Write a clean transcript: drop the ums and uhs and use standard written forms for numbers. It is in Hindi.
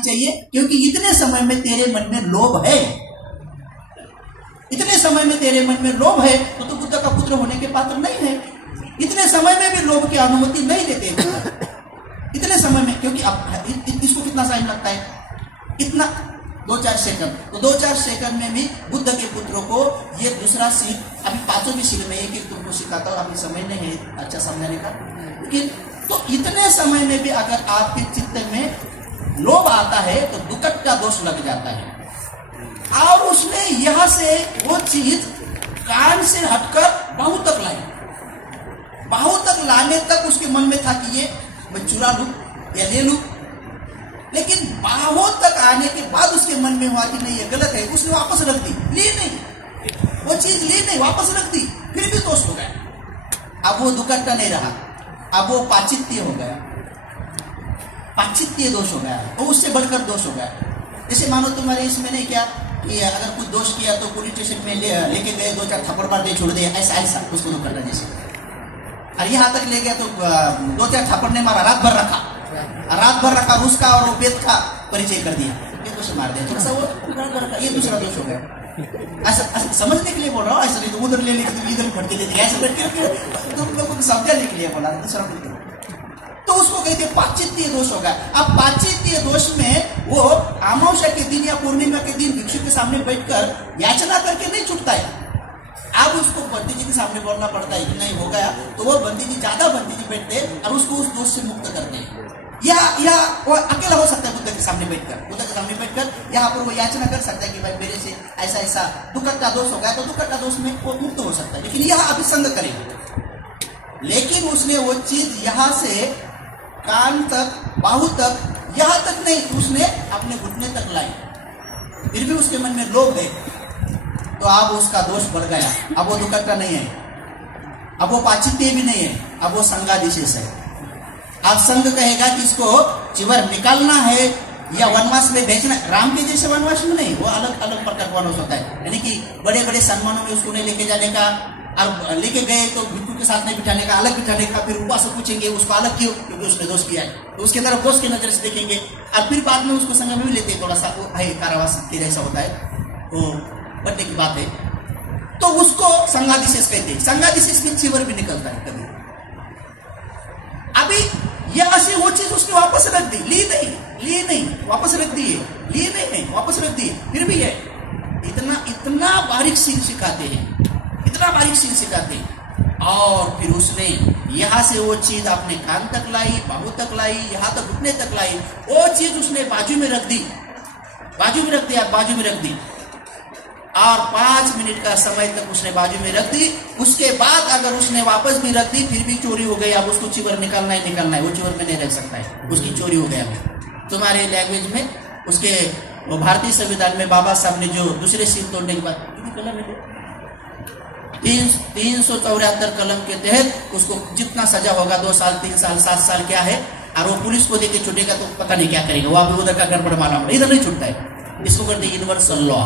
चाहिए, क्योंकि इतने समय में तेरे मन में लोभ है, इतने समय में तेरे मन में लोभ है तो तू बुद्ध का पुत्र होने के पात्र नहीं है। इतने समय में भी लोभ की अनुमति नहीं देते इतने समय में, क्योंकि अब इसको कितना टाइम लगता है, इतना 2-4 सेकंड, तो 2-4 सेकंड में भी बुद्ध के पुत्रों को ये दूसरा सीख, अभी पांचों की सीख में एक एक तुमको सिखाता हूँ, अभी समय नहीं है अच्छा समझाने का, लेकिन तो इतने समय में भी अगर आपके चित्त में लोभ आता है तो दुकट का दोष लग जाता है। और उसने यहां से वो चीज कान से हटकर बाहु तक लाई, बाहु तक लाने तक उसके मन में था कि ये मैं चुरा लूं या ले लूं, लेकिन बाहों तक आने के बाद उसके मन में हुआ कि नहीं ये गलत है, उसने वापस रख दी, ली नहीं, वो चीज ली नहीं, वापस रख दी, फिर भी दोष हो गया। अब वो दुकट्टा नहीं रहा, अब वो पाचित्य हो गया, पाचित्य दोष हो गया, वो उससे बढ़कर दोष हो गया। जैसे मानो तुम्हारे इसमें नहीं क्या कि अगर कुछ दोष किया तो पुलिस स्टेशन में लेके गए, 2-4 थप्पड़ मार दे छोड़ दे, ऐसा ऐसा उसको दुकट्टा जैसे, और यहाँ तक ले गया तो 2-4 थप्पड़ ने मारा, रात भर रखा उसका और वो वेद का परिचय कर दिया, ये दोष मार दिया, थोड़ा सा वो ये दूसरा दोष हो गया। ऐसा समझने के लिए बोल रहा हूँ, ऐसा नहीं तो उधर ले लेके तुम इधर फटके देते, ऐसा करके तुम लोगों को समझाने के लिए बोला, दूसरा कुछ तो उसको कहते पाचित्य दोष होगा। अब पाचित्य दोष में वो अमावस्या के दिन या पूर्णिमा के दिन भिक्षु के सामने बैठकर याचना करके नहीं छूटता है, अब उसको बंदी जी के सामने बोलना पड़ता है कि नहीं हो गया, तो वो बंदी जी ज्यादा बंदी जी बैठते और उसको उस दोष से मुक्त करते हैं। या वो अकेला हो सकता है बुद्ध के सामने बैठकर यहाँ पर वो याचना कर सकता है कि भाई मेरे से ऐसा ऐसा दुकट्टा दोष हो गया, तो दुकट्टा दोष में वो मुक्त हो सकता है, लेकिन यह अभिसंग करेगा। लेकिन उसने वो चीज यहाँ से कान तक, बाहु तक, यहां तक नहीं, उसने अपने घुटने तक लाई, फिर भी उसके मन में लोभ है, तो अब उसका दोष बढ़ गया। अब वो दुकट्टा नहीं है, अब वो पाचित्य भी नहीं है, अब वो संगादिशेष है। अब संघ कहेगा कि इसको चिवर निकालना है या वनवास में भेजना। राम के जैसे वनवास में नहीं, वो अलग अलग प्रकार का वनवास होता है, यानी कि बड़े बड़े सम्मानों में उसको नहीं लेके जाने का, और लेके गए तो भिक्षु के साथ नहीं बिठाने का, अलग बिठाने का, फिर ऊपर से पूछेंगे उसको अलग क्यों, क्योंकि उसने दोष किया है, तो उसके तरफ दोष की नजर से देखेंगे, और फिर बाद में उसको संग में भी लेते हैं, थोड़ा सा है कारावास फिर ऐसा होता है, वो बटने की बात है, तो उसको संगादिशेष कहते हैं। संगादिशेष में चिवर भी निकलता है कभी। अभी यह ऐसी वो चीज उसने वापस रख दी, ली नहीं वापस रख दी है, ली नहीं वापस रख दी, फिर भी है। इतना बारीक सीन सिखाते हैं, इतना बारीक सीन सिखाते हैं। और फिर उसने यहां से वो चीज अपने कान तक लाई, बाहु तक लाई, यहां तक घुटने तक लाई, वो चीज उसने बाजू में रख दी, बाजू में रख दी, और 5 मिनट का समय तक उसने बाजू में रख दी। उसके बाद अगर उसने वापस भी रख दी, फिर भी चोरी हो गई। अब उसको चिवर निकालना है, वो चिवर में नहीं रख सकता है, उसकी चोरी हो गया। तुम्हारे लैंग्वेज में उसके भारतीय संविधान में बाबा साहब ने जो दूसरे सील तोड़ने के बाद कलम है 374 कलम के तहत उसको जितना सजा होगा 2 साल 3 साल 7 साल क्या है, और वो पुलिस को देके छूटेगा तो पता नहीं क्या करेगा, वो आप उधर का गड़बड़ माना होगा, इधर नहीं छूटता है। इसको कहते हैं यूनिवर्सल लॉ,